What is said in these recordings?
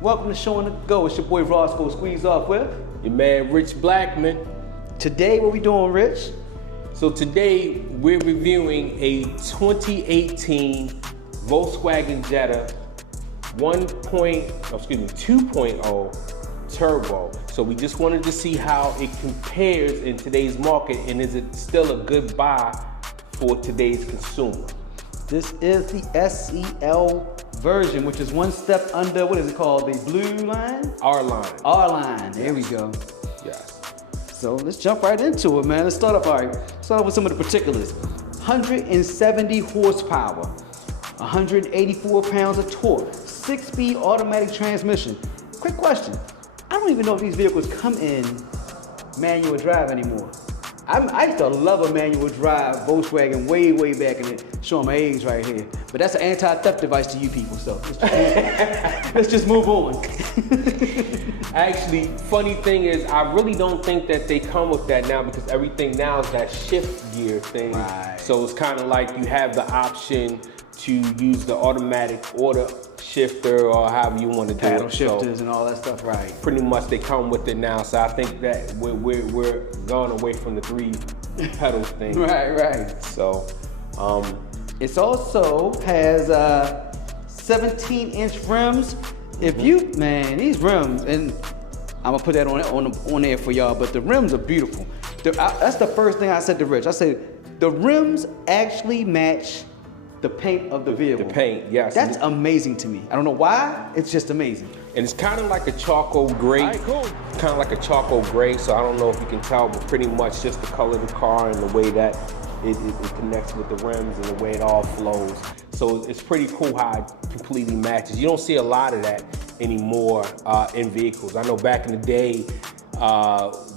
Welcome to Showing the Go. It's your boy Rawsko Squeezoff with your man Rich Blackman. Today, what we doing, Rich? So today we're reviewing a 2018 Volkswagen Jetta 2.0 turbo. So we just wanted to see how it compares in today's market, and is it still a good buy for today's consumer? This is the SEL version, which is one step under, what is it called? The blue line? R line. R line, there we go. Yes. So let's jump right into it, man. Let's start off with some of the particulars. 170 horsepower, 184 pounds of torque, 6-speed automatic transmission. Quick question. I don't even know if these vehicles come in manual drive anymore. I used to love a manual drive Volkswagen way back in it. Showing my age right here. But that's an anti-theft device to you people, so let's just move on. Actually, funny thing is, I really don't think that they come with that now, because everything now is that shift gear thing. Right. So it's kind of like you have the option to use the automatic order shifter, or however you want to do Paddle it. shifters and all that stuff, right? Pretty much they come with it now. So I think that we're going away from the 3 pedals thing. Right. So it also has 17-inch rims. If you, man, these rims, and I'm gonna put that on there for y'all, but the rims are beautiful. That's the first thing I said to Rich. I said, the rims actually match the paint of the vehicle. The paint, yes. That's amazing to me. I don't know why, it's just amazing. And it's kind of like a charcoal gray. Right, cool. Kind of like a charcoal gray, so I don't know if you can tell, but pretty much just the color of the car and the way that it connects with the rims and the way it all flows. So it's pretty cool how it completely matches. You don't see a lot of that anymore in vehicles. I know back in the day,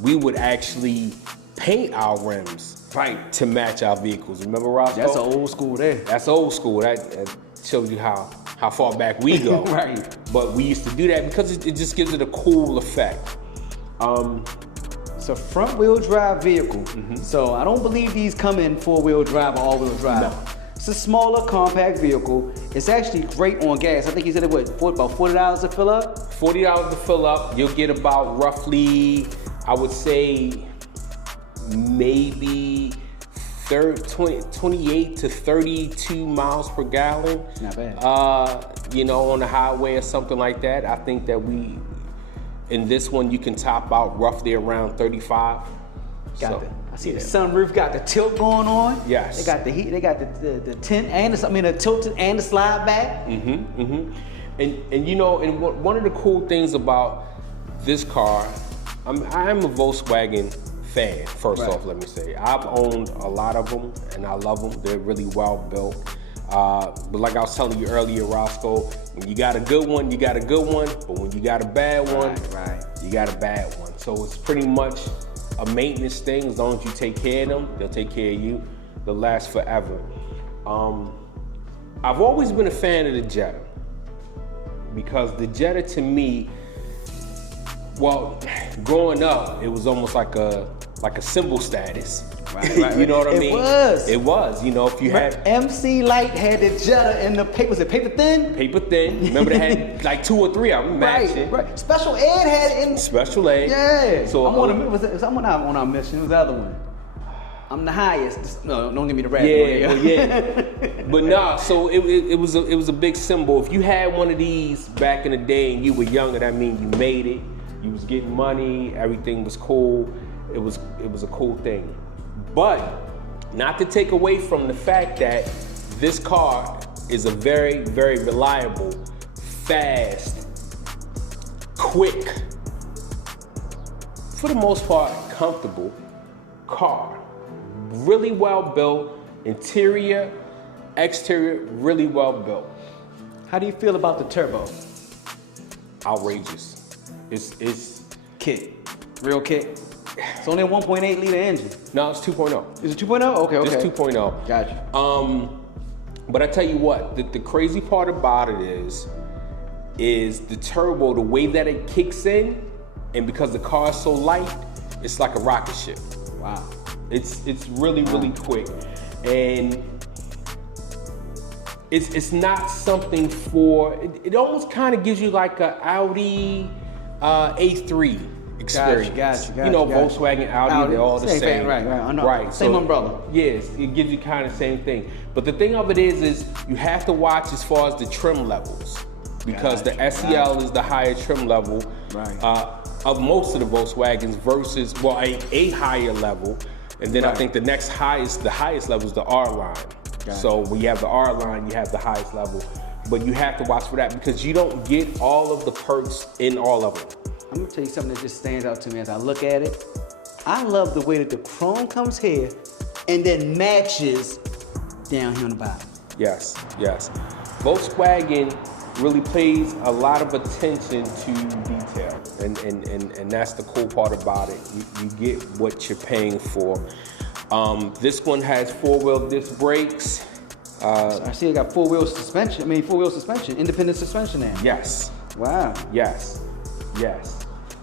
we would actually paint our rims to match our vehicles. Remember, Rawsko? That's old school there. That's old school. That shows you how far back we go. Right. But we used to do that because it just gives it a cool effect. It's a front-wheel drive vehicle. So I don't believe these come in 4-wheel drive or all-wheel drive. No. It's a smaller, compact vehicle. It's actually great on gas. I think he said it about $40 to fill up? $40 to fill up. You'll get about roughly, I would say, maybe 28 to 32 miles per gallon. Not bad. You know, on the highway or something like that. I think that in this one, you can top out roughly around 35. I see the sunroof got the tilt going on. Yes. They got the heat. They got the tint and the tilted and the slide back. And you know, and one of the cool things about this car, I am a Volkswagen fan. First off, let me say, I've owned a lot of them and I love them. They're really well built. But like I was telling you earlier, Rawsko, when you got a good one, you got a good one. But when you got a bad one, you got a bad one. So it's pretty much a maintenance thing. As long as you take care of them, they'll take care of you. They'll last forever. I've always been a fan of the Jetta, because the Jetta to me, well, growing up, it was almost like a symbol status. Right. You know what I mean? It was. You know, if you had MC Light had the Jetta in the paper. Was it paper thin? Paper thin. Remember they had like 2 or 3 of them matching. Right. Special Ed had it in. Special Ed. Yeah. So I'm on our mission. It was the other one. I'm the highest. No, don't give me the rap. Yeah. But nah. So it was a big symbol. If you had one of these back in the day and you were younger, that means you made it. You was getting money. Everything was cool. It was a cool thing. But not to take away from the fact that this car is a very reliable, fast, quick, for the most part, comfortable car. Really well built, interior, exterior, really well built. How do you feel about the turbo? Outrageous. It's kit, real kit. It's only a 1.8 liter engine. No, it's 2.0. Is it 2.0? Okay. It's 2.0. Gotcha. But I tell you what, the crazy part about it is the turbo, the way that it kicks in, and because the car is so light, it's like a rocket ship. Wow. It's really quick, and it's not something for. It almost kind of gives you like a Audi A3 experience. Gotcha. You know, Volkswagen, Audi, they're all the same. Right. Same umbrella. Yes, it gives you kind of the same thing. But the thing of it is you have to watch as far as the trim levels, because the SEL is the higher trim level of most of the Volkswagens versus, well, a higher level. And then I think the highest level is the R line. So when you have the R line, you have the highest level. But you have to watch for that because you don't get all of the perks in all of them. I'm gonna tell you something that just stands out to me as I look at it. I love the way that the chrome comes here and then matches down here on the bottom. Yes. Volkswagen really pays a lot of attention to detail, and that's the cool part about it. You get what you're paying for. This one has 4-wheel disc brakes. I see it got 4-wheel suspension. Four-wheel suspension, independent suspension there. Yes. Wow. Yes.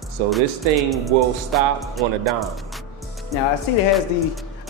So this thing will stop on a dime. Now I see it has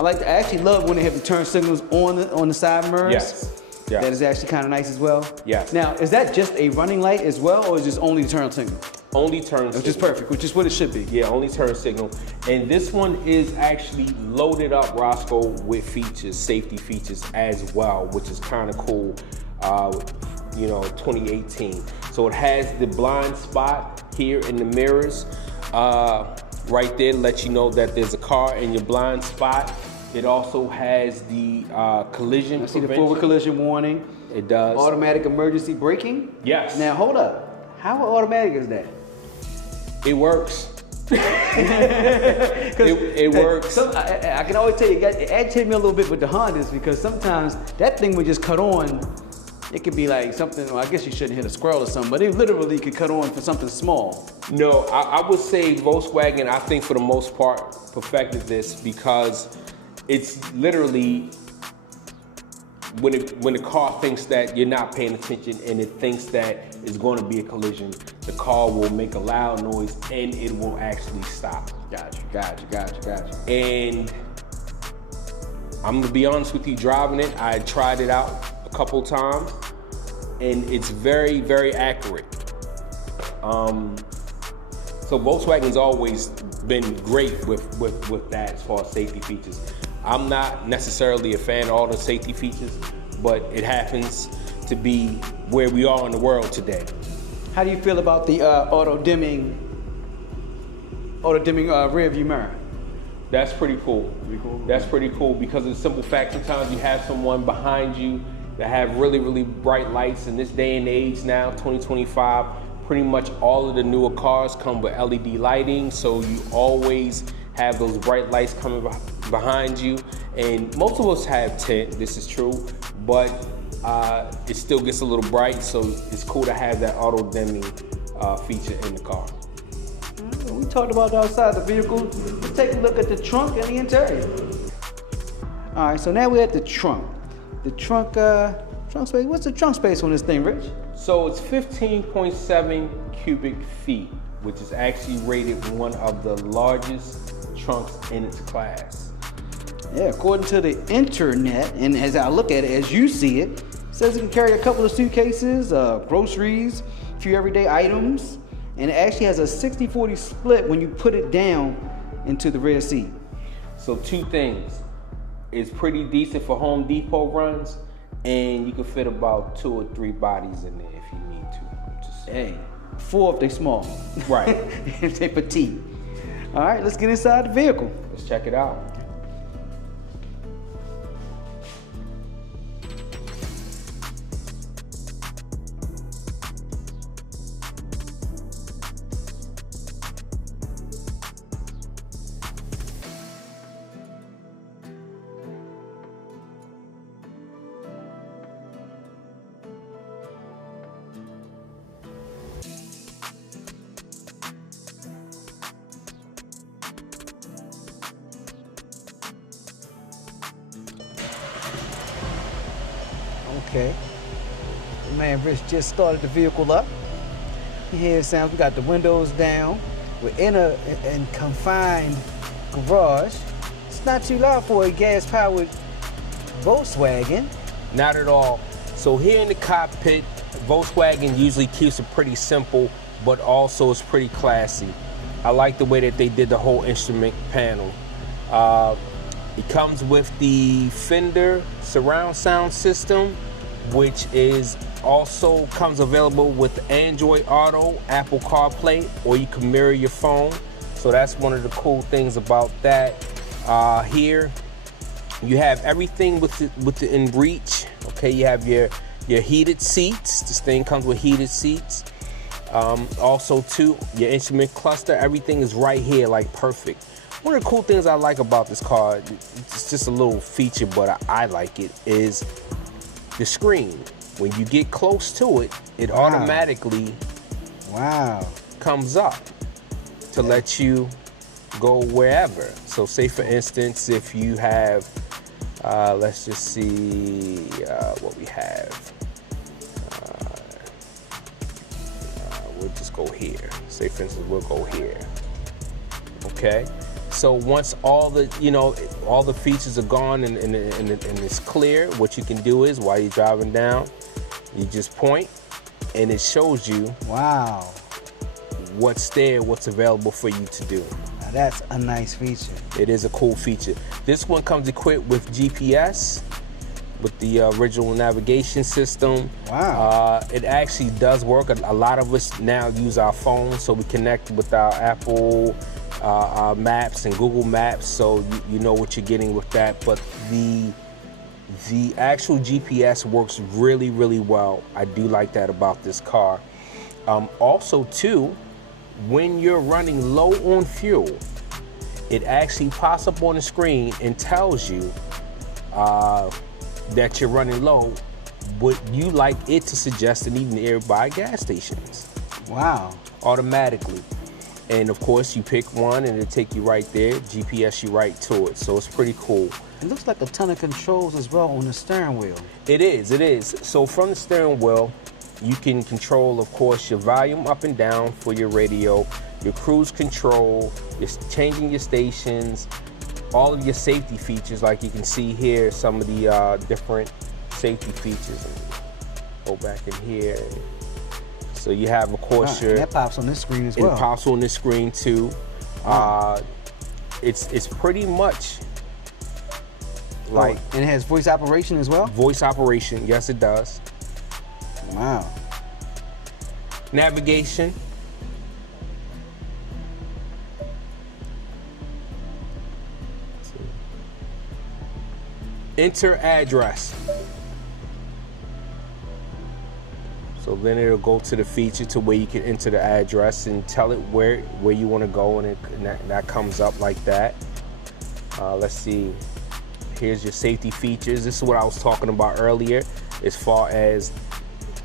I actually love when they have the turn signals on the side mirrors. Yes. That is actually kind of nice as well. Yes. Now, is that just a running light as well, or is this only the turn signal? Only turn signal. Which is perfect, which is what it should be. Yeah, only turn signal. And this one is actually loaded up, Roscoe, with features, safety features as well, which is kind of cool, 2018. So it has the blind spot here in the mirrors, right there to let you know that there's a car in your blind spot. It also has the collision prevention. I see the forward collision warning. It does. Automatic emergency braking. Yes. Now hold up. How automatic is that? It works. it works. I can always tell you, it agitated me a little bit with the Hondas because sometimes that thing would just cut on. It could be like something, well, I guess you shouldn't hit a squirrel or something, but it literally could cut on for something small. No, I would say Volkswagen, I think for the most part, perfected this because it's literally when the car thinks that you're not paying attention and it thinks that it's going to be a collision, the car will make a loud noise and it will actually stop. Gotcha. And I'm gonna be honest with you, driving it, I tried it out a couple times and it's very, very accurate. So Volkswagen's always been great with that as far as safety features. I'm not necessarily a fan of all the safety features, but it happens to be where we are in the world today. How do you feel about the auto dimming rear view mirror? That's pretty cool. That's pretty cool because of the simple fact sometimes you have someone behind you that have really, really bright lights. In this day and age now, 2025, pretty much all of the newer cars come with LED lighting, so you always have those bright lights coming behind you. And most of us have tint, this is true, but it still gets a little bright, so it's cool to have that auto dimming feature in the car. We talked about the outside of the vehicle. Let's take a look at the trunk and the interior. All right, so now we're at the trunk. The trunk space, what's the trunk space on this thing, Rich? So it's 15.7 cubic feet, which is actually rated one of the largest trunks in its class. Yeah, according to the internet, and as I look at it, as you see it, says it can carry a couple of suitcases, groceries, a few everyday items, and it actually has a 60-40 split when you put it down into the rear seat. So two things. It's pretty decent for Home Depot runs, and you can fit about 2 or 3 bodies in there if you need to. Hey, 4 if they're small. Right. If they're petite. All right, let's get inside the vehicle. Let's check it out. Okay. The man Rich just started the vehicle up. You hear it sounds, we got the windows down. We're in a confined garage. It's not too loud for a gas-powered Volkswagen. Not at all. So here in the cockpit, Volkswagen usually keeps it pretty simple, but also is pretty classy. I like the way that they did the whole instrument panel. It comes with the Fender surround sound system, which is also comes available with Android Auto, Apple CarPlay, or you can mirror your phone. So that's one of the cool things about that. Here, you have everything with the in reach. Okay, you have your heated seats. This thing comes with heated seats. Also, too, your instrument cluster. Everything is right here, like perfect. One of the cool things I like about this car, it's just a little feature, but I like it, is the screen. When you get close to it, it automatically comes up to let you go wherever. So say for instance, if you have, let's just see what we have. We'll just go here. Say for instance, we'll go here. Okay. So once all the features are gone and it's clear, what you can do is while you're driving down, you just point and it shows you what's there, what's available for you to do. Now that's a nice feature. It is a cool feature. This one comes equipped with GPS, with the original navigation system. Wow. It actually does work. A lot of us now use our phones, so we connect with our Apple Maps and Google Maps, so you know what you're getting with that. But the actual GPS works really, really well. I do like that about this car. Also, too, when you're running low on fuel, it actually pops up on the screen and tells you that you're running low, would you like it to suggest an even nearby gas stations? Wow. Automatically. And of course, you pick one and it'll take you right there, GPS you right to it. So it's pretty cool. It looks like a ton of controls as well on the steering wheel. It is, it is. So from the steering wheel, you can control, of course, your volume up and down for your radio, your cruise control, you're changing your stations, all of your safety features, like you can see here, some of the different safety features. Go back in here. So you have, of course, your... That pops on this screen as well. It pops on this screen too. It's pretty much like... And it has voice operation as well? Voice operation, yes it does. Wow. Navigation. Enter address. So then it'll go to the feature to where you can enter the address and tell it where you want to go, and that comes up like that. Let's see. Here's your safety features. This is what I was talking about earlier, as far as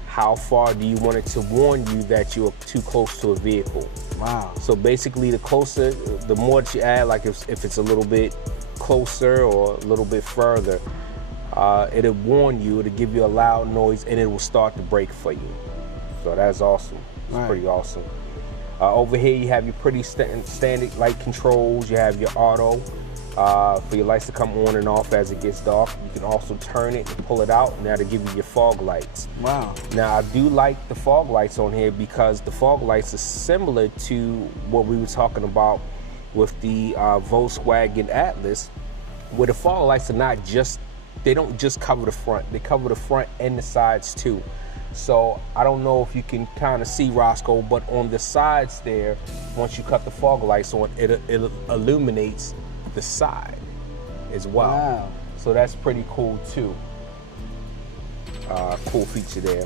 how far do you want it to warn you that you're too close to a vehicle. Wow. So basically, the closer, the more that you add, like if it's a little bit closer or a little bit further, it'll warn you, it'll give you a loud noise, and it will start to brake for you. So that's awesome. It's pretty awesome. Over here you have your pretty standard light controls. You have your auto for your lights to come on and off as it gets dark. You can also turn it and pull it out, and that'll give you your fog lights. Wow. Now I do like the fog lights on here because the fog lights are similar to what we were talking about with the Volkswagen Atlas, where the fog lights are not just, they don't just cover the front, they cover the front and the sides too. So I don't know if you can kind of see, Roscoe, but on the sides there, once you cut the fog lights on, it illuminates the side as well. Wow. So that's pretty cool too. Cool feature there.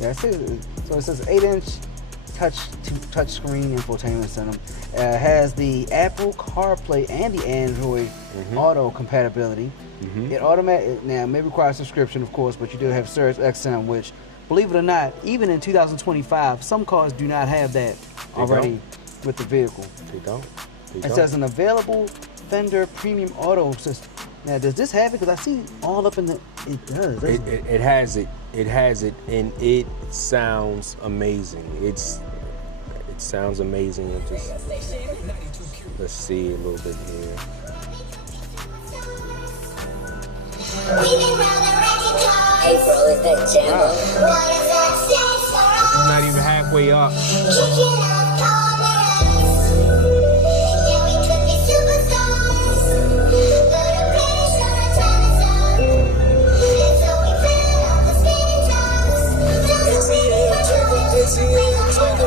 Yeah, so it says 8-inch touch screen infotainment system. Has the Apple CarPlay and the Android Auto compatibility. It now may require subscription, of course, but you do have Sirius XM, which, believe it or not, even in 2025, some cars do not have that already with the vehicle. They don't. It says an available Fender Premium Auto system. Now, does this have it? Because I see all up in the. It does. It has it. It has it, and it sounds amazing. It sounds amazing. It just, let's see a little bit here. April is that Gemma. It's not even halfway up.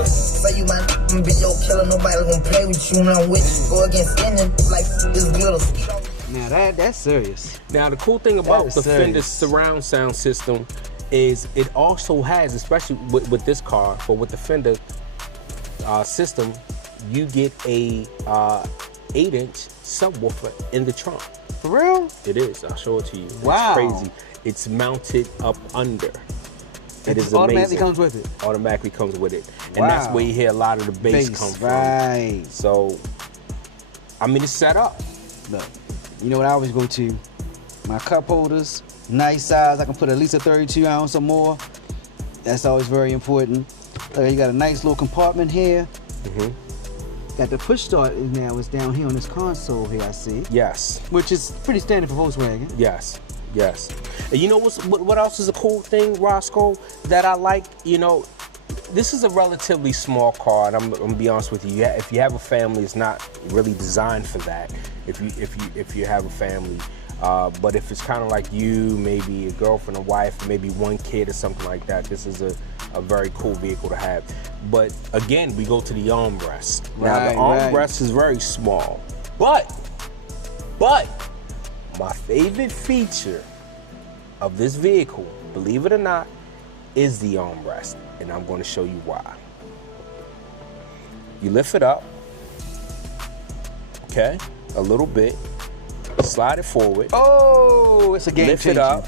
Say you my be your killer, nobody gonna play with you when I'm with you. Go against any like this glitter. Now that's serious. Now the cool thing about is the Fender serious. surround sound system is it also has, especially with this car, but with the Fender system, you get a 8-inch subwoofer in the trunk. For real? It is. I'll show it to you. Wow. It's crazy. It's mounted up under. It is automatically amazing. comes with it. Automatically comes with it, and Wow. that's where you hear a lot of the bass come from. Right. So, I mean, it's set up. Look, you know what I always go to? My cup holders, nice size. I can put at least a 32 ounce or more. That's always very important. You got a nice little compartment here. Mm-hmm. Got the push start now. It's down here on this console here, I see. Yes. Which is pretty standard for Volkswagen. Yes. Yes. And you know what else is a cool thing, Rawsko, that I like? You know, this is a relatively small car, and I'm gonna be honest with you. If you have a family, it's not really designed for that. If you have a family, but if it's kind of like you, maybe a girlfriend, a wife, maybe one kid or something like that, this is a very cool vehicle to have. But again, we go to the armrest. Now the armrest is very small, but my favorite feature of this vehicle, believe it or not, is the armrest, and I'm going to show you why. You lift it up, okay, a little bit, slide it forward. Oh, it's a game lift changer. it up,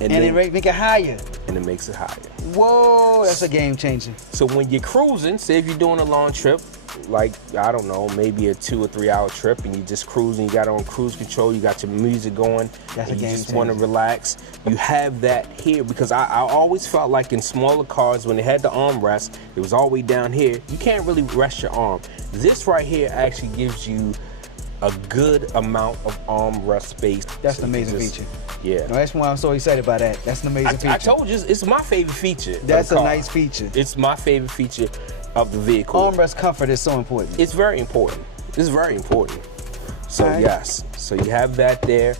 and it make it higher. And it makes it higher. Whoa, that's a game changer. So when you're cruising, say if you're doing a long trip, like, I don't know, maybe a 2 or 3 hour trip, and you just cruising, you got on cruise control, you got your music going, that's and a you game just want to relax, you have that here. Because I always felt like in smaller cars, when they had the armrest, it was all the way down here, you can't really rest your arm. This right here actually gives you a good amount of armrest space. That's an amazing feature. Yeah. No, that's why I'm so excited about that. That's an amazing feature. I told you, it's my favorite feature. That's a nice feature. It's my favorite feature of the vehicle. Armrest comfort is so important. It's very important. It's very important. So Right. yes, so you have that there.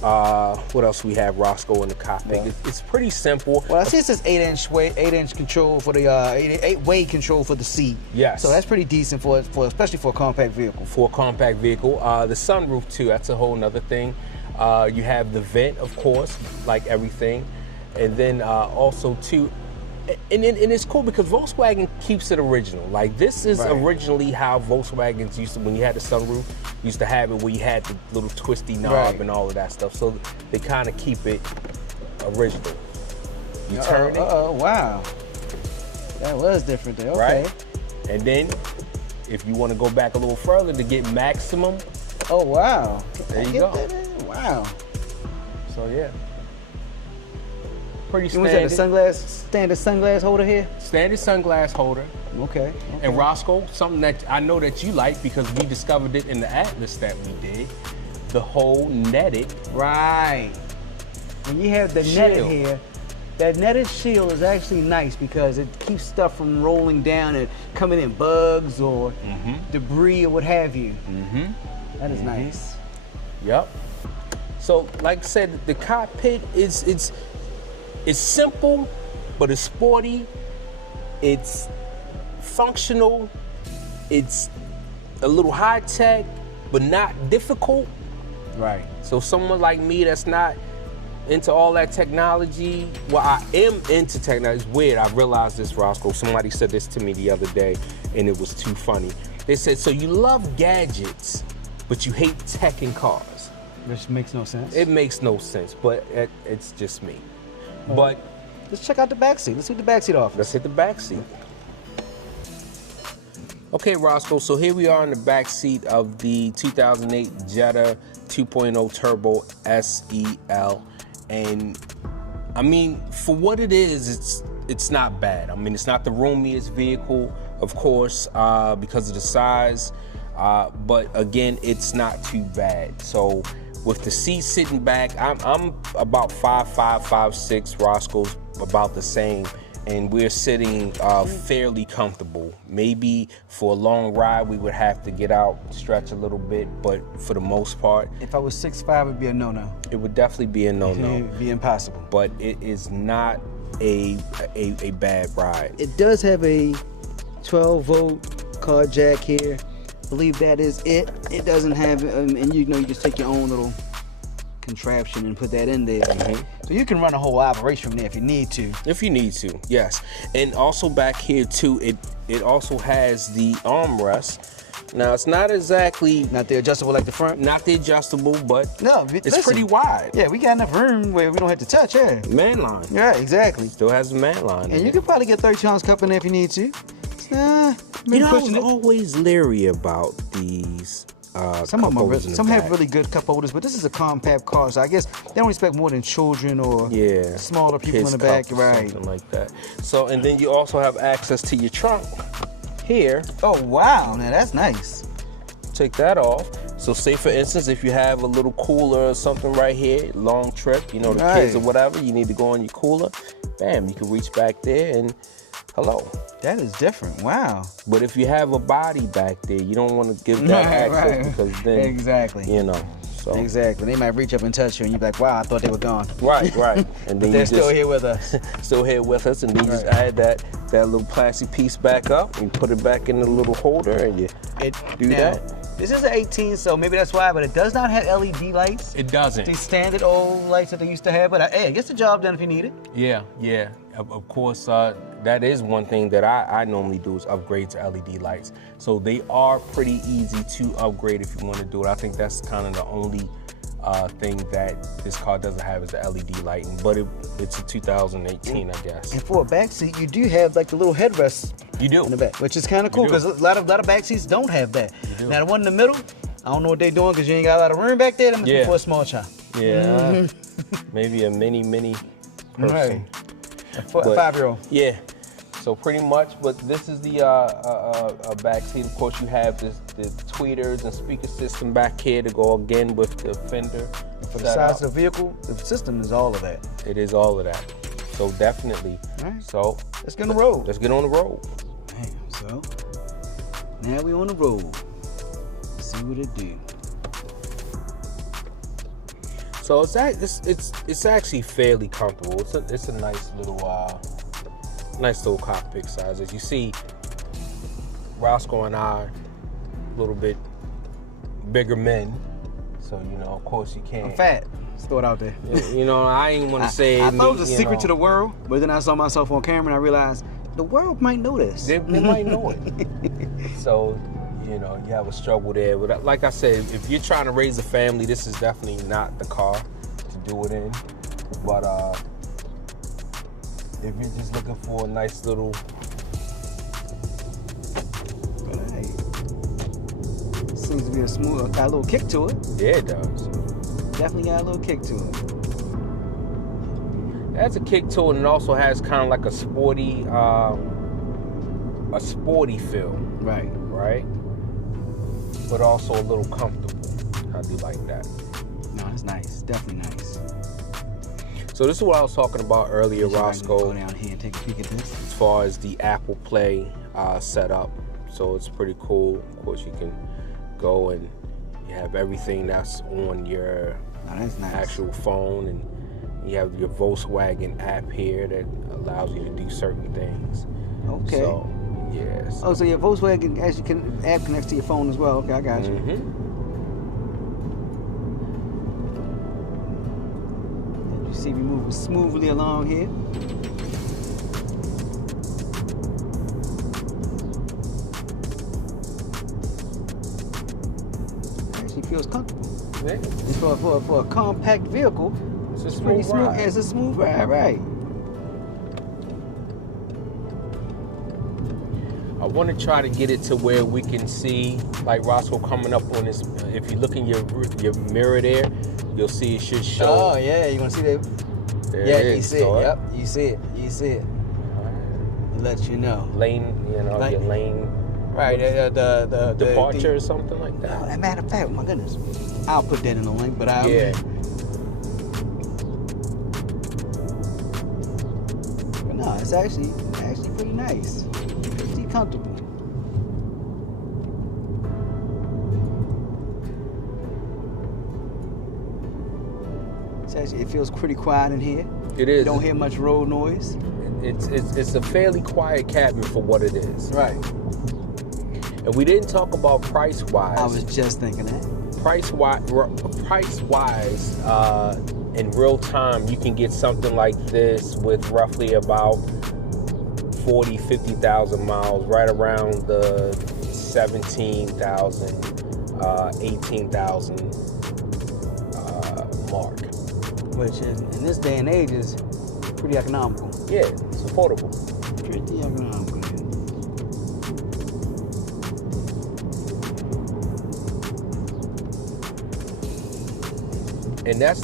What else we have, Rawsko, in the cockpit? Yeah. It's pretty simple. Well, I see it says 8-inch control for the 8-way control for the seat. Yes. So that's pretty decent for especially for a compact vehicle. For a compact vehicle. The sunroof too, that's a whole nother thing. You have the vent, of course, like everything. And then also too, and it's cool because Volkswagen keeps it original. Like, this is originally how Volkswagens used to, when you had the sunroof, used to have it where you had the little twisty knob and all of that stuff. So they kind of keep it original. You turn it. Oh, wow. That was different there. Okay. Right? And then if you want to go back a little further to get maximum. Oh, wow. There you go. Wow. So yeah. Pretty And standard. was that standard sunglass holder here? Standard sunglass holder. Okay. And Rawsko, something that I know that you like because we discovered it in the Atlas that we did, the whole netted. Right. When you have the netted here, that netted shield is actually nice because it keeps stuff from rolling down and coming in bugs or debris or what have you. That is nice. Yep. So, like I said, the cockpit it's simple, but it's sporty. It's functional. It's a little high tech, but not difficult. Right. So someone like me that's not into all that technology, well, I am into technology. It's weird. I realized this, Rawsko. Somebody said this to me the other day, and it was too funny. They said, so you love gadgets, but you hate tech in cars. Which makes no sense. It makes no sense, but it's just me. But let's check out the back seat. Let's see what the back seat offers. Let's hit the back seat. Okay, Rawsko, so here we are in the back seat of the 2008 Jetta 2.0 Turbo SEL. And I mean, for what it is, it's not bad. I mean, it's not the roomiest vehicle, of course, because of the size. But again, it's not too bad. So with the seat sitting back. I'm about 5'5", 5'6". Roscoe's about the same, and we're sitting fairly comfortable. Maybe for a long ride we would have to get out, stretch a little bit, but for the most part, If I was 6'5", it'd be a no-no. it would definitely be a no-no. It'd be impossible. But it is not a bad ride. It does have a 12-volt car jack here. I believe that is it. It doesn't have, and you know, you just take your own little contraption and put that in there. So you can run a whole operation from there if you need to. If you need to, yes. And also back here too, it also has the armrest. Now it's not exactly Not the adjustable like the front. not the adjustable, but No, it's pretty wide. Yeah, we got enough room where we don't have to touch. Yeah. Man line. Yeah, exactly. Still has the man line. And you can probably get 32-ounce cup in there if you need to. You know, I was always leery about these Some cup of them are holders in the some have back. really good cup holders, but this is a compact car, so I guess they don't expect more than children or Yeah, smaller people kids in the back, cup or right? something like that. So, and then you also have access to your trunk here. Oh wow, now that's nice. Take that off. So say for instance, if you have a little cooler or something right here, long trip, you know, the kids or Right. whatever, you need to go on your cooler, bam, you can reach back there and hello. That is different. Wow. But if you have a body back there, you don't want to give that access because then, Exactly. you know. So. Exactly. They might reach up and touch you, and you're like, "Wow, I thought they were gone." Right, right. And then They're you still just, here with us. still here with us, and then you just Right. add that little plastic piece back up, and you put it back in the little holder, and you do now, that. This is an 18, so maybe that's why, but it does not have LED lights. It doesn't. These standard old lights that they used to have, but hey, it gets the job done if you need it. Yeah, yeah. Of course, that is one thing that I normally do is upgrade to LED lights. So they are pretty easy to upgrade if you want to do it. I think that's kind of the only thing that this car doesn't have is the LED lighting, but it's a 2018, I guess. And for a back seat, you do have like the little headrest You do. in the back, which is kind of cool do. because a lot of back seats don't have that. do. Now the one in the middle, I don't know what they're doing because you ain't got a lot of room back there. That must be Yeah. for a small child. Yeah, maybe a mini person. Right. A But- 5-year-old. Yeah. So pretty much, but this is the back seat. Of course, you have the tweeters and speaker system back here to go again with the fender. For the size of the vehicle, the system is all of that. It is all of that. So definitely. Right. So Let's get on the road. let's get on the road. Damn, so now we on the road. Let's see what it do. So it's actually fairly comfortable. It's a nice little cockpit size. As you see, Rawsko and I a little bit bigger men, so you know, of course you can't. I'm fat. Let's throw it out there. You know, I ain't want to say. I thought it was a secret to the world, but then I saw myself on camera and I realized the world might know this. They might know it. So, you know, you have a struggle there. But like I said, if you're trying to raise a family, this is definitely not the car to do it in. But if you're just looking for a nice little, Right. Seems to be got a little kick to it. yeah, it does. Definitely got a little kick to it. It has a kick to it, and it also has kind of like a sporty feel, Right. right? But also a little comfortable. I do like that. No, it's nice. Definitely nice. So this is what I was talking about earlier, Go Rawsko, down here and take a peek at this. as far as the Apple Play setup. So it's pretty cool. Of course, you can go and you have everything that's on your No, that's nice. actual phone, and you have your Volkswagen app here that allows you to do certain things. Okay. So, yes. Oh, so your Volkswagen app connects to your phone as well. Okay, I got you. You see me moving smoothly along here. Actually feels comfortable. Yeah. It's for a compact vehicle. It's a Pretty smooth smooth. ride. It's a smooth ride, right? I want to try to get it to where we can see, like Rawsko coming up on this. If you look in your mirror there, you'll see it should show. Oh yeah, you want to see that? There Yeah, it you is. see it. So, Yep, you see it. You see it. It lets you know. Lane, you know, Like- your lane Right, the departure or something like that. Oh, matter of fact, my goodness, I'll put that in the link. But yeah. But no, it's actually pretty nice. Pretty comfortable. It feels pretty quiet in here. It is. You don't hear much road noise. It's a fairly quiet cabin for what it is. Right. And we didn't talk about price-wise. I was just thinking that. Price-wise, in real time, you can get something like this with roughly about 40, 50,000 miles, right around the 17,000, 18,000 mark. Which is, in this day and age, is pretty economical. Yeah, it's affordable. Pretty economical. And that's,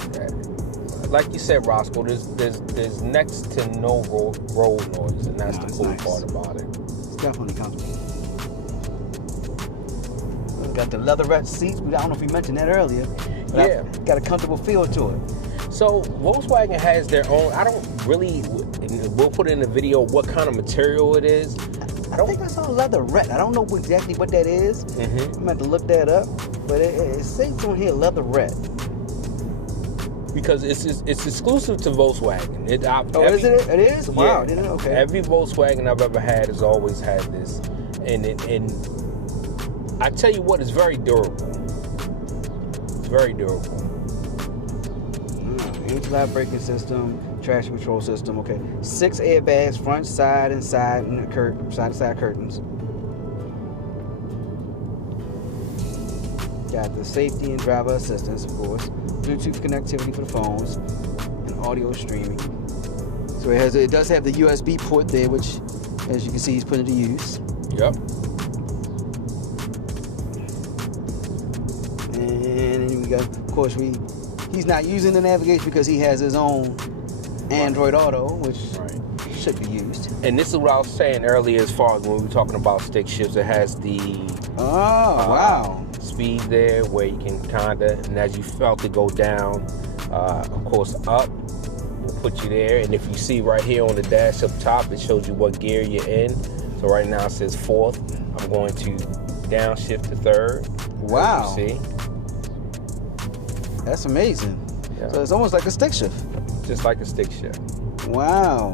like you said, Rawsko, there's next to no road noise, and that's the cool part about it. It's definitely comfortable. It's got the leatherette seats. I don't know if we mentioned that earlier. But yeah. Got a comfortable feel to it. So Volkswagen has their own, I don't really, we'll put in the video what kind of material it is. I think I saw leatherette. I don't know exactly what that is. Mm-hmm. I'm going to have to look that up. But it says on here leatherette. Because it's exclusive to Volkswagen. Is it? It is? Wow. Yeah, okay. Every Volkswagen I've ever had has always had this. And I tell you what, it's very durable. It's very durable. Anti-lock braking system, traction control system. Okay, 6 airbags, front, side, and side, and side-to-side curtains. Got the safety and driver assistance, of course. Bluetooth connectivity for the phones, and audio streaming. So it does have the USB port there, which, as you can see, he's putting it to use. Yep. And then we got, of course, he's not using the navigation because he has his own Android Auto, which should be used. And this is what I was saying earlier as far as when we were talking about stick shifts. It has the speed there where you can and as you felt it go down, of course up will put you there. And if you see right here on the dash up top, it shows you what gear you're in. So right now it says 4th. I'm going to downshift to 3rd. Wow. You see? That's amazing. Yeah. So it's almost like a stick shift. Just like a stick shift. Wow.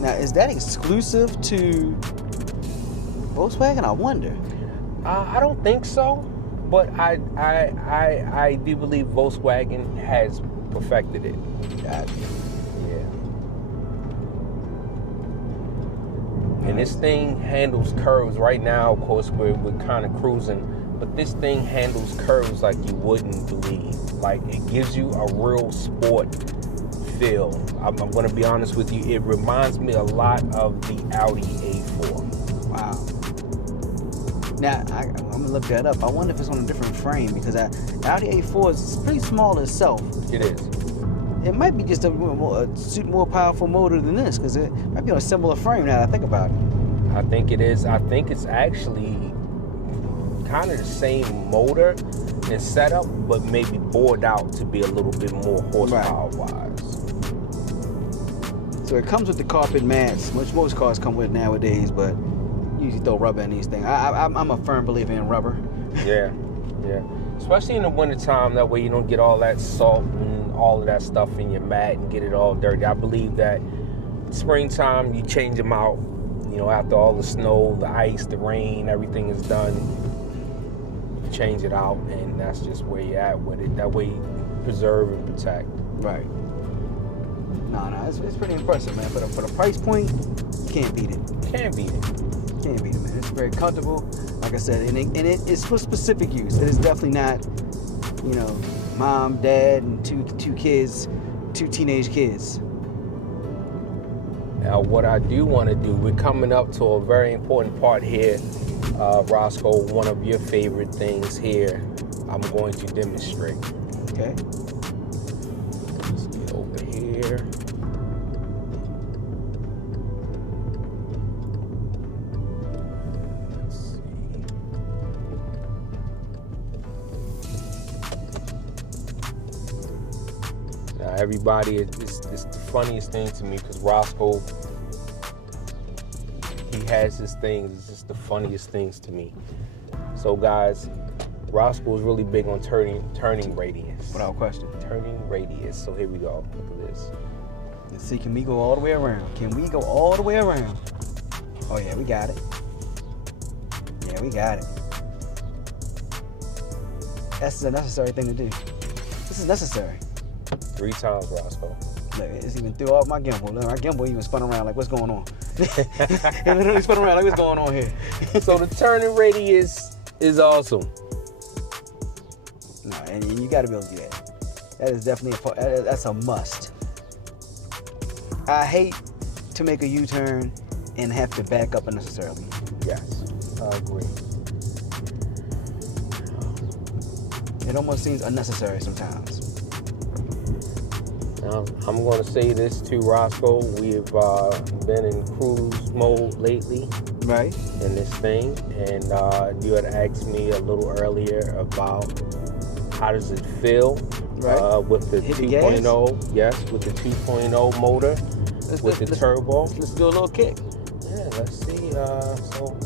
Now, is that exclusive to Volkswagen? I wonder. I don't think so, but I do believe Volkswagen has perfected it. Gotcha. Yeah. And this thing handles curves. Right now, of course, we're kind of cruising. But this thing handles curves like you wouldn't believe. Like, it gives you a real sport feel. I'm going to be honest with you. It reminds me a lot of the Audi A4. Wow. Now, I'm going to look that up. I wonder if it's on a different frame because Audi A4 is pretty small itself. It is. It might be just a more powerful motor than this because it might be on a similar frame now that I think about it. I think it is. I think it's actually kind of the same motor and setup, but maybe bored out to be a little bit more horsepower-wise. So it comes with the carpet mats, which most cars come with nowadays, but usually throw rubber in these things. I'm a firm believer in rubber. Yeah. Especially in the wintertime, that way you don't get all that salt and all of that stuff in your mat and get it all dirty. I believe that springtime, you change them out, after all the snow, the ice, the rain, everything is done. Change it out, and that's just where you're at with it. That way you preserve and protect. Right. No, it's pretty impressive, man. For the price point, you can't beat it. Can't beat it. Can't beat it, man. It's very comfortable, like I said, and it's for specific use. It is definitely not, mom, dad, and two kids, 2 teenage kids. Now, what I do want to do, we're coming up to a very important part here. Rawsko, one of your favorite things here, I'm going to demonstrate. Okay. Let's get over here. everybody, it's the funniest thing to me because Rawsko, he has his things. It's just the funniest things to me. So guys, Rawsko is really big on turning radius. Without question. Turning radius. So here we go. Look at this. Let's see, can we go all the way around? Can we go all the way around? Oh yeah, we got it. Yeah, we got it. That's a necessary thing to do. This is necessary. 3 times, Rawsko. Look, it's even threw off my gimbal. Look, my gimbal even spun around like, what's going on? It literally spun around like, what's going on here? So the turning radius is awesome. No, and you got to be able to do that. That is definitely that's a must. I hate to make a U-turn and have to back up unnecessarily. Yes, I agree. It almost seems unnecessary sometimes. Now, I'm going to say this to Rawsko. We've been in cruise mode lately. Right. In this thing. And you had asked me a little earlier about how does it feel with the 2.0. Yes, with the 2.0 motor, with the turbo. Let's do a little kick. Yeah, let's see. So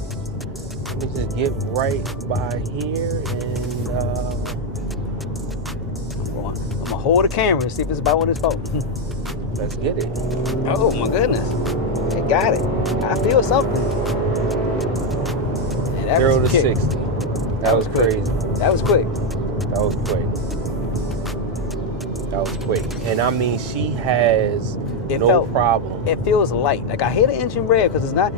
let me just get right by here and I'm gonna hold the camera and see if it's about what it's for. let's get it. Oh my goodness. It got it. I feel something. And 0 to 60. That was crazy. That was quick. That was quick. That was quick. And I mean, she has no problem. It feels light. Like I hear the engine rev because it's not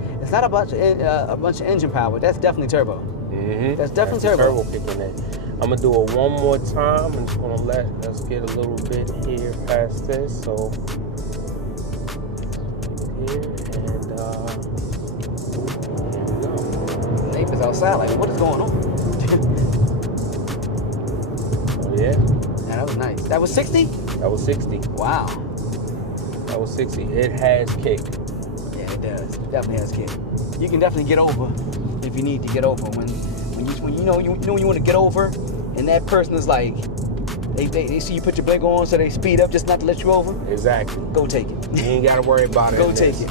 a bunch of engine power. That's definitely turbo. Mm-hmm. That's definitely turbo. Kicking in. I'm gonna do it one more time. I'm just gonna let's get a little bit here past this. So here and here we go. Neighbors outside, like what is going on? Oh yeah. Yeah, that was nice. That was 60? That was 60. Wow. That was 60. It has kick. Yeah, it does. It definitely has kick. You can definitely get over if you need to get over. When you know you want to get over, and that person is like, they see you put your brake on, so they speed up just not to let you over. Exactly. Go take it. You ain't got to worry about it. Go take it.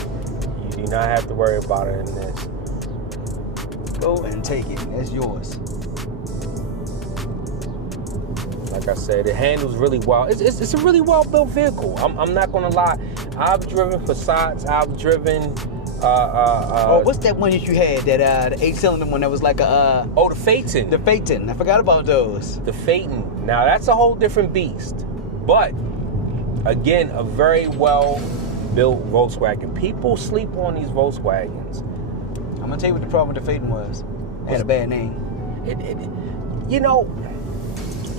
You do not have to worry about it in this. Go and take it. That's yours. Like I said, it handles really well. It's a really well built vehicle. I'm not gonna lie. I've driven Passats. I've driven. What's that one that you had? That the 8-cylinder one that was like a. The Phaeton. The Phaeton. I forgot about those. The Phaeton. Now that's a whole different beast. But again, a very well built Volkswagen. People sleep on these Volkswagens. I'm gonna tell you what the problem with the Phaeton was. It had a bad name.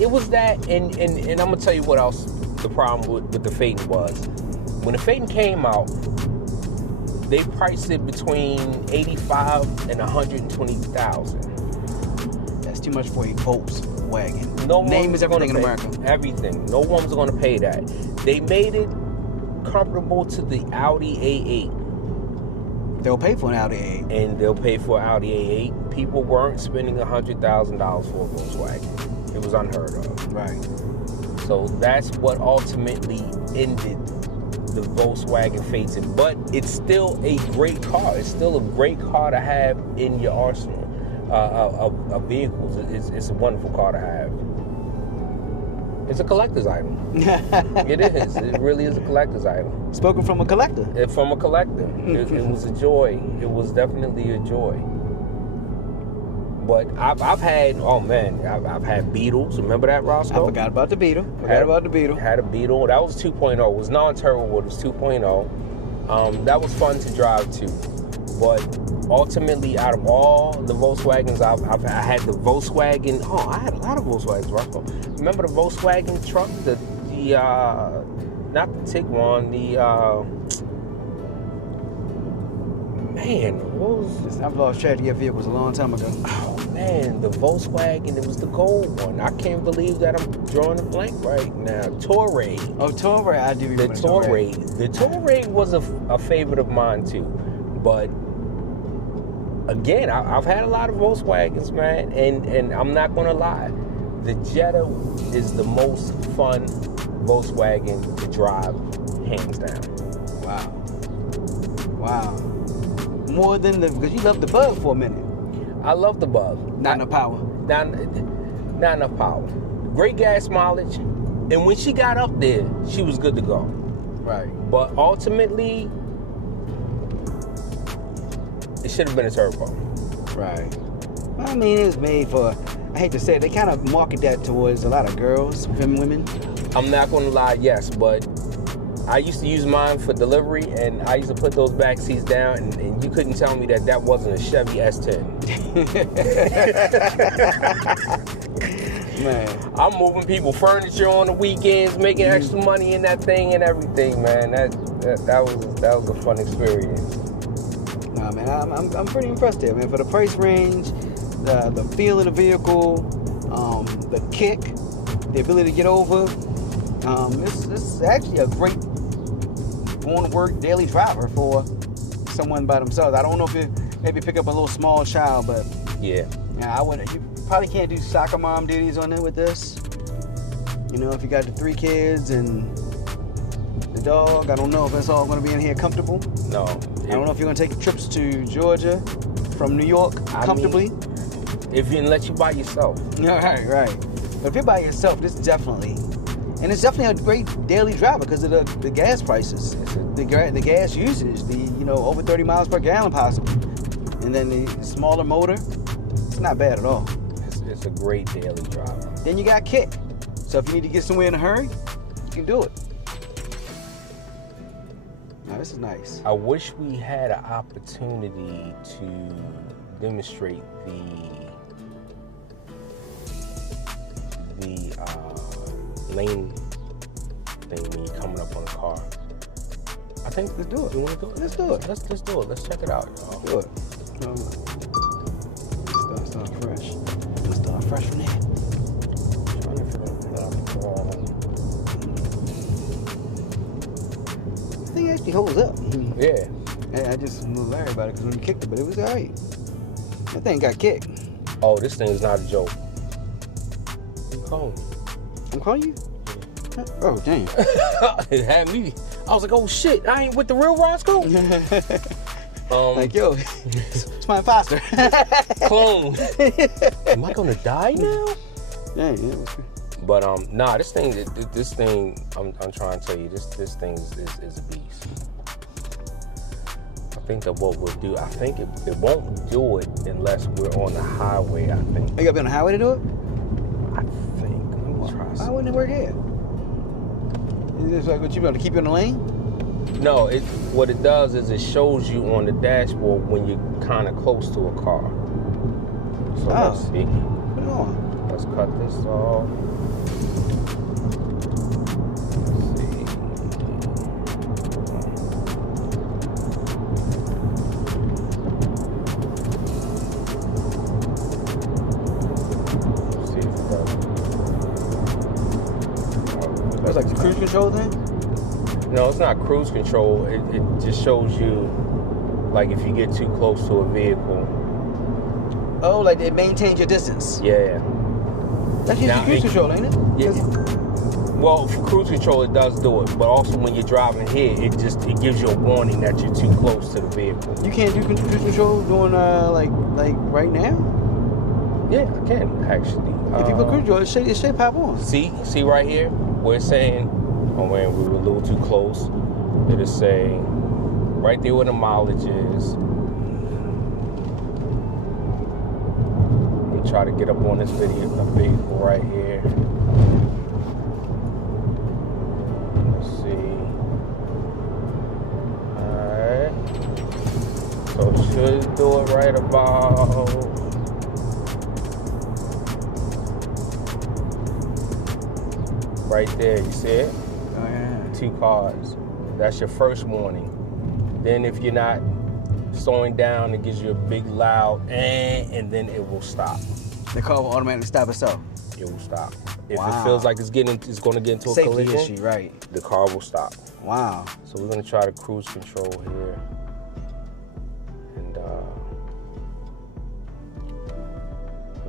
It was that, and I'm gonna tell you what else the problem with the Phaeton was. When the Phaeton came out, they priced it between $85,000 and $120,000. That's too much for a Volkswagen. No name is everything in pay America. Everything. No one's gonna pay that. They made it comparable to the Audi A8. They'll pay for an Audi A8. And they'll pay for an Audi A8. People weren't spending $100,000 for a Volkswagen. It was unheard of. Right. So that's what ultimately ended the Volkswagen Phaeton. But it's still a great car. It's still a great car to have in your arsenal of vehicles. It's a wonderful car to have. It's a collector's item. It is. It really is a collector's item. Spoken from a collector. From a collector. It was a joy. It was definitely a joy. But I've had, I've had Beetles. Remember that, Rawsko? I forgot about the Beetle. Had a Beetle. That was 2.0. It was non-turbo, but it was 2.0. That was fun to drive too. But ultimately, out of all the Volkswagens, I had the Volkswagen. I had a lot of Volkswagens, Rawsko. Remember the Volkswagen truck? The not the Tiguan, what was this? I've lost track of your vehicles a long time ago. Oh man, the Volkswagen, it was the gold one. I can't believe that I'm drawing a blank right now. Touareg. Oh, Touareg, I do remember the Touareg. The Touareg was a favorite of mine too. But again, I've had a lot of Volkswagens, man, and I'm not gonna lie. The Jetta is the most fun Volkswagen to drive, hands down. Wow. Wow. More than because you loved the Bug for a minute. I love the Bug. Not enough power. Not enough power. Great gas mileage, and when she got up there, she was good to go. Right. But ultimately, it should have been a turbo. Right. I mean, it was made for, I hate to say it, they kind of market that towards a lot of girls, women. I'm not gonna lie, yes, but I used to use mine for delivery, and I used to put those back seats down, and you couldn't tell me that wasn't a Chevy S10. Man. I'm moving people furniture on the weekends, making extra money in that thing and everything, man. That was a fun experience. Nah, man, I'm pretty impressed there, man. For the price range, the feel of the vehicle, the kick, the ability to get over. It's actually a great going to work daily driver for someone by themselves. I don't know if you maybe pick up a little small child, but yeah, I wouldn't. You probably can't do soccer mom duties on it with this. You know, if you got the 3 kids and the dog, I don't know if that's all going to be in here comfortable. No. I don't know if you're going to take trips to Georgia from New York comfortably. I mean, if you let you by yourself. Right. But if you're by yourself, this definitely, and it's definitely a great daily driver because of the gas prices, the gas usage, over 30 miles per gallon possible, and then the smaller motor. It's not bad at all. It's a great daily driver. Then you got kick. So if you need to get somewhere in a hurry, you can do it. Now this is nice. I wish we had an opportunity to demonstrate the lane thing when you're coming up on a car. I think Let's do it. You want to do it? Let's do it. Let's do it. Let's check it out, y'all. Do it. Start fresh. Let's start fresh from there. Trying to figure out the wall. This thing actually holds up. Yeah. I just moved Larry about it because when you kicked it, but it was alright. That thing got kicked. Oh, this thing is not a joke. You calling me? I'm calling you? Oh, damn. It had me. I was like, oh shit, I ain't with the real Rawsko? Like, yo, it's my imposter. Clone. Am I gonna die now? Dang, yeah, it was good. But nah, this thing, I'm trying to tell you, this thing is a beast. I think that what we'll do, I think it won't do it unless we're on the highway, I think. You gotta be on the highway to do it? I think. Let me try Why something. wouldn't it work here? Is this like what you able to keep you in the lane? No, what it does is it shows you on the dashboard when you're kind of close to a car. So let's see. Put it on. Let's cut this off. Let's see if it does. That's like the cruise control thing? No, it's not cruise control. It just shows you, like, if you get too close to a vehicle. Oh, like it maintains your distance. Yeah. That's usually cruise control, ain't it? Yeah. Well, for cruise control, it does do it, but also when you're driving here, it gives you a warning that you're too close to the vehicle. You can't do cruise control doing like right now? Yeah, I can actually. If you put cruise control, it should pop on. See right here, where it's saying, oh man, we were a little too close. It is saying right there where the mileage is. Let me try to get up on this vehicle right here. Let's see. Alright. So it should do it right about. Right there, you see it? Oh yeah. 2 cars. That's your first warning. Then if you're not slowing down, it gives you a big loud and then it will stop. The car will automatically stop itself. It will stop. If Wow. it feels like it's going to get into a Safety collision, issue, right? the car will stop. Wow. So we're going to try to cruise control here. And going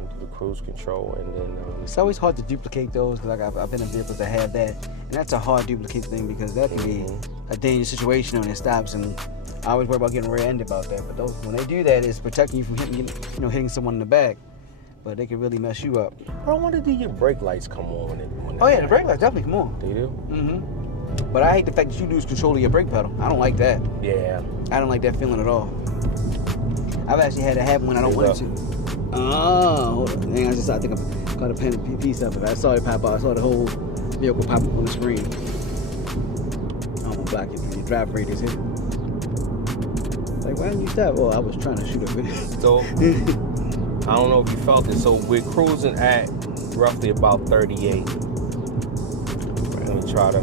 to do the cruise control, and then it's always hard to duplicate those because like I've been in vehicles that have that, and that's a hard duplicate thing because that can be a dangerous situation when it stops, and I always worry about getting rear-ended about that. But those, when they do that, it's protecting you from hitting someone in the back, but they can really mess you up. I wonder, do your brake lights come on when Oh yeah, the brake lights definitely come on. They do? Mm-hmm. But I hate the fact that you lose control of your brake pedal. I don't like that. Yeah. I don't like that feeling at all. I've actually had it happen when I don't want it to. Oh, hold on. Dang, I think I caught a piece of it. I saw it pop out. I saw the whole vehicle pop up on the screen. I'm gonna block it. Your drive rate is hit. Like, why didn't you stop? Well, I was trying to shoot a video. So, I don't know if you felt it. So we're cruising at roughly about 38. Let me try to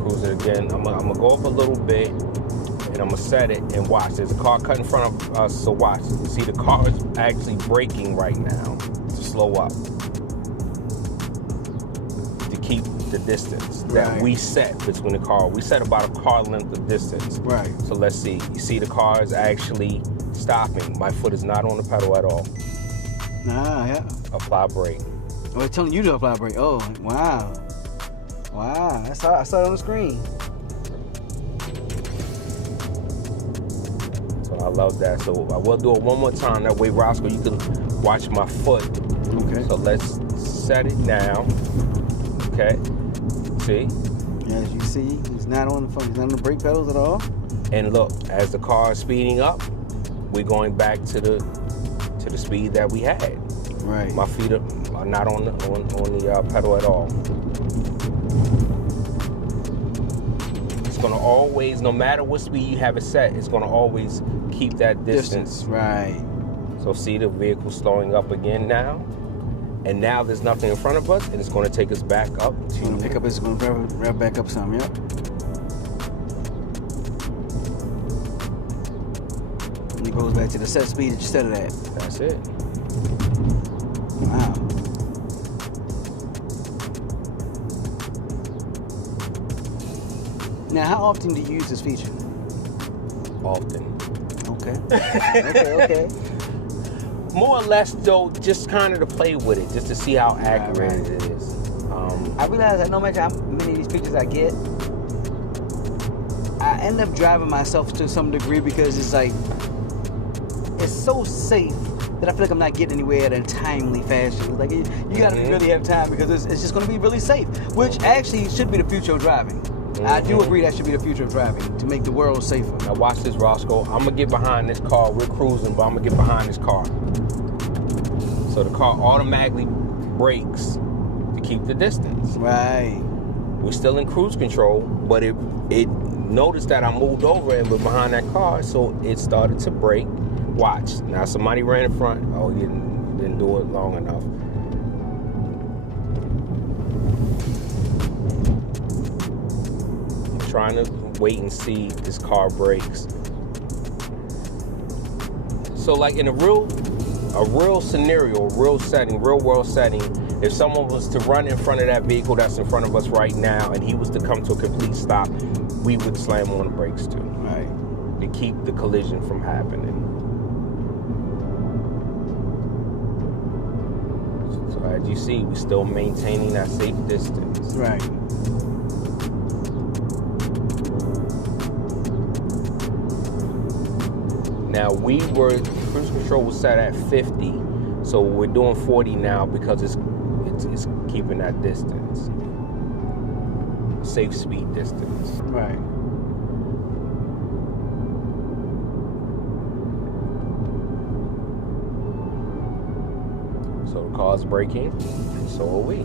cruise it again. I'm gonna go up a little bit, and I'm gonna set it and watch. There's a car cut in front of us, so watch. You see the car is actually braking right now to slow up, to keep the distance that we set between the car. We set about a car length of distance. Right. So let's see. You see the car is actually stopping. My foot is not on the pedal at all. Nah, yeah. Apply brake. Oh, it's telling you to apply brake. Oh, wow. Wow, I saw it on the screen. So I love that. So I will do it one more time. That way, Rawsko, you can watch my foot. Okay. So let's set it now. Okay. See? Yeah, as you see, he's not on the brake pedals at all. And look, as the car is speeding up, we're going back to the speed that we had. Right. My feet are not on the pedal at all. It's gonna always, no matter what speed you have it set, it's gonna always keep that distance. Right. So see the vehicle slowing up again now, and now there's nothing in front of us, and it's gonna take us back up to. It's gonna pick up. It's gonna rev back up some. Yep. And it goes back to the set speed that you set it at. That's it. Wow. Now, how often do you use this feature? Often. Okay. Okay. More or less, though, just kind of to play with it, just to see how accurate it is. I realize that no matter how many of these pictures I get, I end up driving myself to some degree because it's like, it's so safe that I feel like I'm not getting anywhere at a timely fashion. Like, you gotta really have time because it's just gonna be really safe, which actually should be the future of driving. I do agree that should be the future of driving, to make the world safer. Now watch this, Rawsko. I'm gonna get behind this car. We're cruising, but I'm gonna get behind this car. So the car automatically brakes to keep the distance. Right. We're still in cruise control, but it noticed that I moved over and we're behind that car, so it started to brake. Watch. Now somebody ran in front. Oh, he didn't do it long enough. Trying to wait and see if this car brakes. So like in a real scenario, real world setting, if someone was to run in front of that vehicle that's in front of us right now and he was to come to a complete stop, we would slam on the brakes too. Right. To keep the collision from happening. So as you see, we're still maintaining that safe distance. Right. Now cruise control was set at 50, so we're doing 40 now because it's keeping that distance, safe speed distance. Right. So the car's braking, and so are we.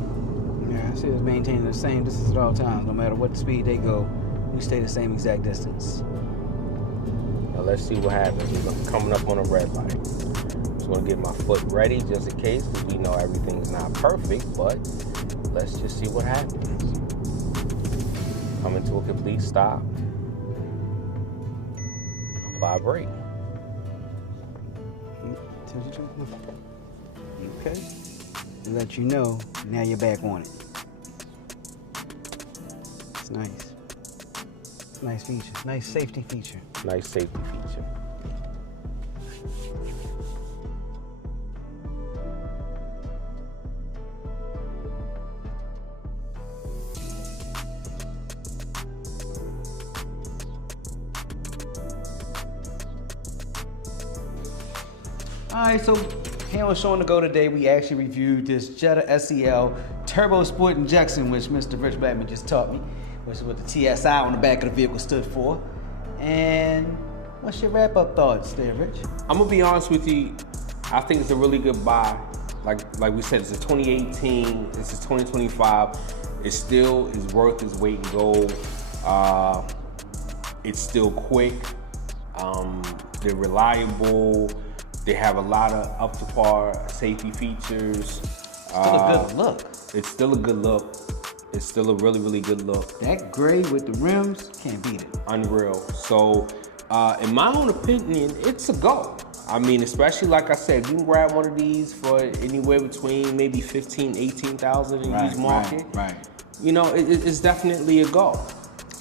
Yeah, I see it's maintaining the same distance at all times. No matter what speed they go, we stay the same exact distance. Now let's see what happens. We're coming up on a red light. I'm just gonna get my foot ready just in case, because we know everything's not perfect, but let's just see what happens. Coming to a complete stop. Apply brake. Okay. To let you know, now you're back on it. It's nice. Nice feature. Nice safety feature. Nice safety feature. All right, so here on Show on the Go today, we actually reviewed this Jetta SEL Turbo Sport Injection, which Mr. Rich Blackman just taught me, which is what the TSI on the back of the vehicle stood for. And what's your wrap-up thoughts there, Rich? I'm gonna be honest with you. I think it's a really good buy. Like we said, it's a 2018. This is 2025. It still is worth its weight in gold. It's still quick. They're reliable. They have a lot of up to par safety features. Still a good look. It's still a good look. It's still a really, really good look. That gray with the rims, can't beat it. Unreal. So, in my own opinion, it's a go. I mean, especially like I said, you can grab one of these for anywhere between maybe 15, 18,000 in used market. Right. You know, it's definitely a go.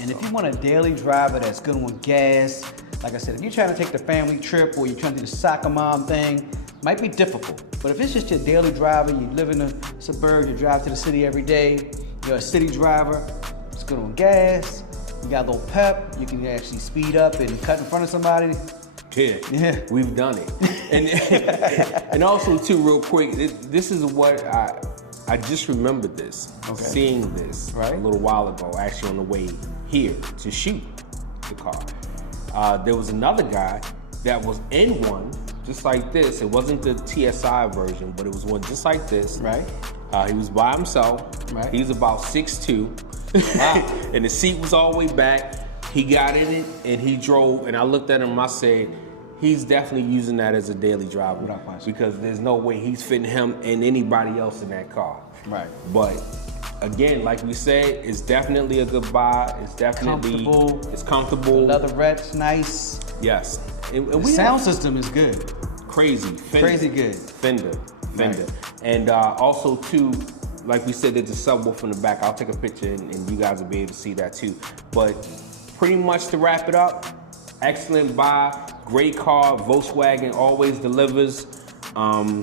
And if you want a daily driver that's good on gas, like I said, if you're trying to take the family trip or you're trying to do the soccer mom thing, might be difficult. But if it's just your daily driver, you live in the suburbs, you drive to the city every day, you're a city driver, it's good on gas, you got a little pep, you can actually speed up and cut in front of somebody. Yeah, we've done it. And also too, real quick, this is what I just remembered this, seeing this a little while ago, actually on the way here to shoot the car. There was another guy that was in one just like this. It wasn't the TSI version, but it was one just like this. Right. He was by himself. Right. He was about 6'2". Wow. And the seat was all the way back. He got in it and he drove, and I looked at him and I said, he's definitely using that as a daily driver. Without question. Because there's no way he's fitting him and anybody else in that car. Right. But again, like we said, it's definitely a good buy. It's definitely comfortable. It's comfortable. The leatherette's nice. Yes. And The sound system is good. Crazy. Crazy good. Fender. Right. And also too, like we said, there's a subwoofer in the back. I'll take a picture and you guys will be able to see that too. But pretty much to wrap it up, excellent buy, great car. Volkswagen always delivers. I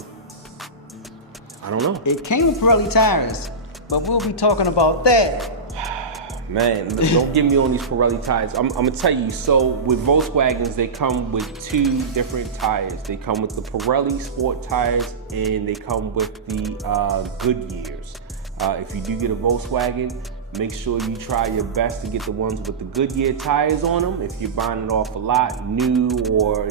don't know. It came with Pirelli tires, but we'll be talking about that. Man, don't get me on these Pirelli tires. I'm gonna tell you, so with Volkswagens, they come with two different tires. They come with the Pirelli Sport tires and they come with the Goodyears. If you do get a Volkswagen, make sure you try your best to get the ones with the Goodyear tires on them. If you're buying it off a lot, new or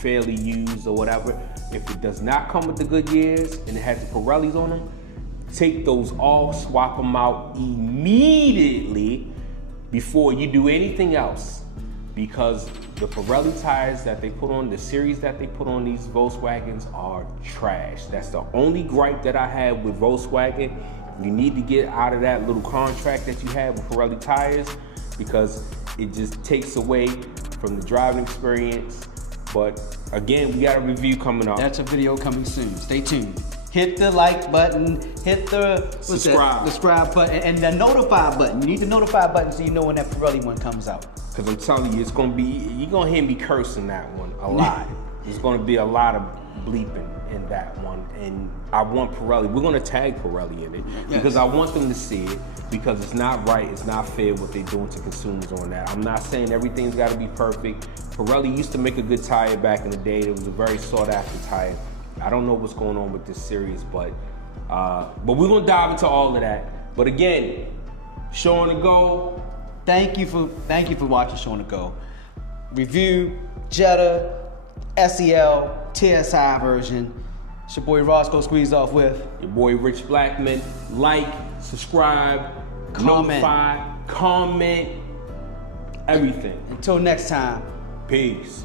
fairly used or whatever. If it does not come with the Goodyears and it has the Pirellis on them, take those off, swap them out immediately before you do anything else, because the Pirelli tires that they put on, the series that they put on these Volkswagens are trash. That's the only gripe that I have with Volkswagen. You need to get out of that little contract that you have with Pirelli tires, because it just takes away from the driving experience. But again, we got a review coming up. That's a video coming soon. Stay tuned. Hit the like button, hit the subscribe button, and the notify button. You need the notify button so you know when that Pirelli one comes out. Because I'm telling you, it's gonna be, you're gonna hear me cursing that one a lot. There's gonna be a lot of bleeping in that one. And I want Pirelli, we're gonna tag Pirelli in it, because I want them to see it, because it's not right, it's not fair what they're doing to consumers on that. I'm not saying everything's gotta be perfect. Pirelli used to make a good tire back in the day. It was a very sought after tire. I don't know what's going on with this series, but we're gonna dive into all of that. But again, Show on the Go. Thank you for watching Show on the Go. Review Jetta SEL TSI version. It's your boy Rawsko Squeezoff with your boy Rich Blackman. Like, subscribe, comment, notify, comment, everything. Until next time. Peace.